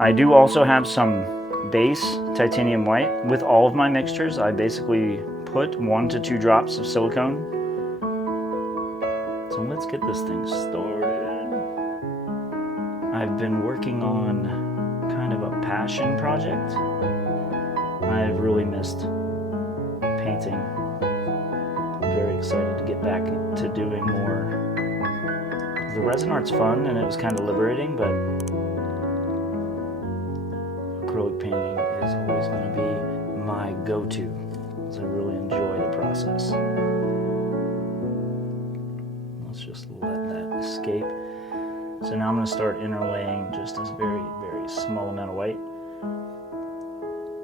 I do also have some base titanium white. With all of my mixtures, I basically put 1 to 2 drops of silicone. So let's get this thing started. I've been working on kind of a passion project. I've really missed painting. I'm very excited to get back to doing more. The resin art's fun and it was kind of liberating, but acrylic painting is always going to be my go-to, because I really enjoy the process. Let's just let that escape. So now I'm going to start interlaying just this very, very small amount of white.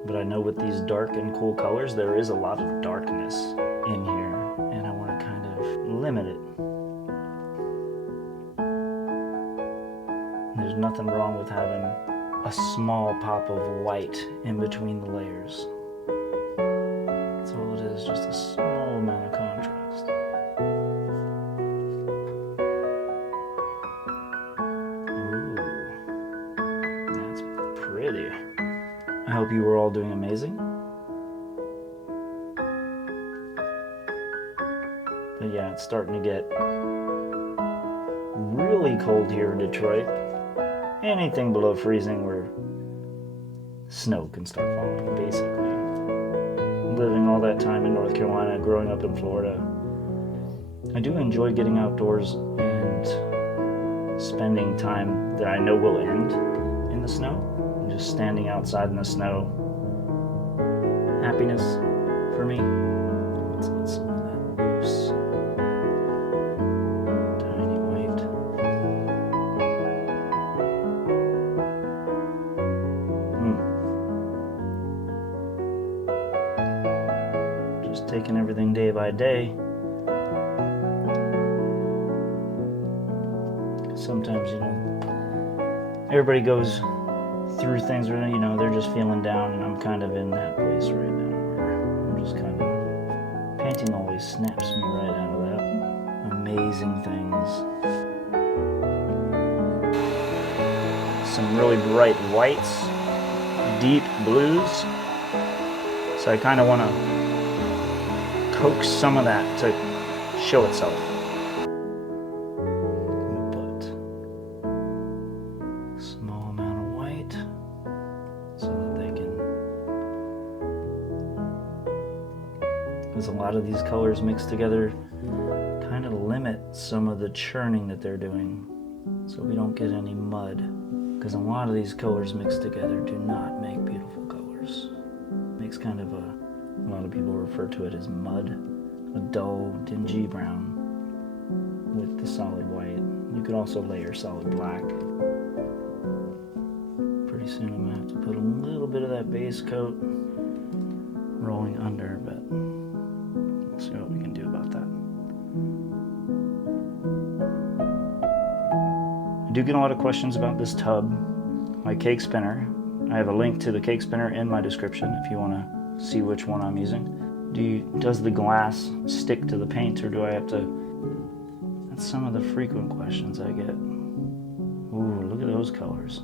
But I know with these dark and cool colors, there is a lot of darkness in here, and I want to kind of limit it. There's nothing wrong with having a small pop of white in between the layers. That's all it is, just a small amount of contrast. Ooh, that's pretty. I hope you were all doing amazing. But yeah, it's starting to get really cold here in Detroit. Anything below freezing where snow can start falling, basically. Living all that time in North Carolina, growing up in Florida, I do enjoy getting outdoors and spending time that I know will end in the snow. And just standing outside in the snow. Happiness for me. Let's let some of that loose. Tiny white. Just taking everything day by day. Sometimes, everybody goes through things where, they're just feeling down, and I'm kind of in that place right now where I'm just kind of, painting always snaps me right out of that. Amazing things. Some really bright whites, deep blues. So I kind of want to coax some of that to show itself. Because a lot of these colors mixed together kind of limit some of the churning that they're doing, so we don't get any mud. Because a lot of these colors mixed together do not make beautiful colors. It makes kind of a lot of people refer to it as mud, a dull, dingy brown with the solid white. You could also layer solid black. Pretty soon I'm gonna have to put a little bit of that base coat rolling under, but we'll see what we can do about that. I do get a lot of questions about this tub, my cake spinner. I have a link to the cake spinner in my description if you want to see which one I'm using. Does the glass stick to the paint, or do I have to? That's some of the frequent questions I get. Ooh, look at those colors.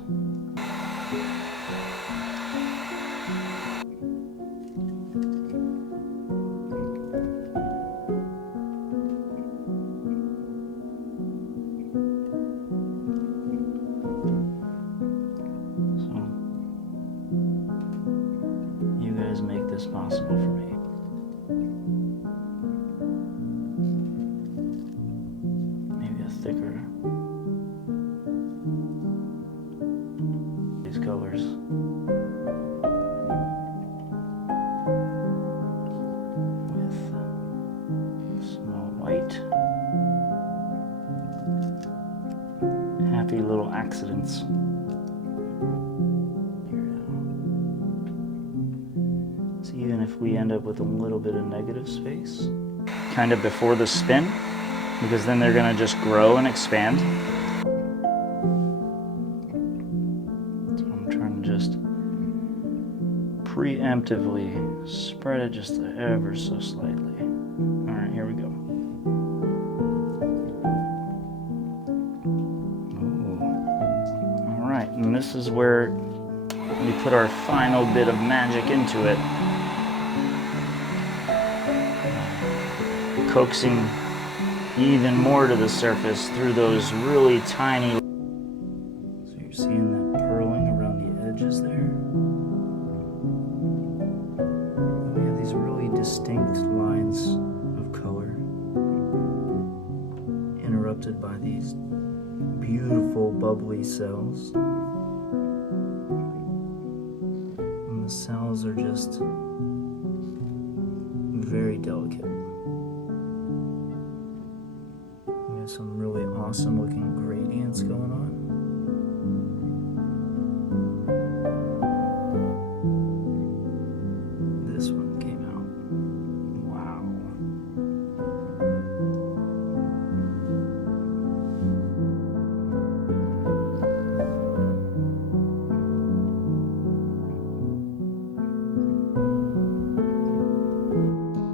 Make this possible for me. Maybe a thicker. These colors. With small white. Happy little accidents. Even if we end up with a little bit of negative space, kind of before the spin, because then they're going to just grow and expand. So I'm trying to just preemptively spread it just ever so slightly. All right, here we go. Ooh. All right, and this is where We put our final bit of magic into it, coaxing even more to the surface through those really tiny. So you're seeing that purling around the edges there. And we have these really distinct lines of color, interrupted by these beautiful bubbly cells. And the cells are just very delicate. We have some really awesome looking gradients going on.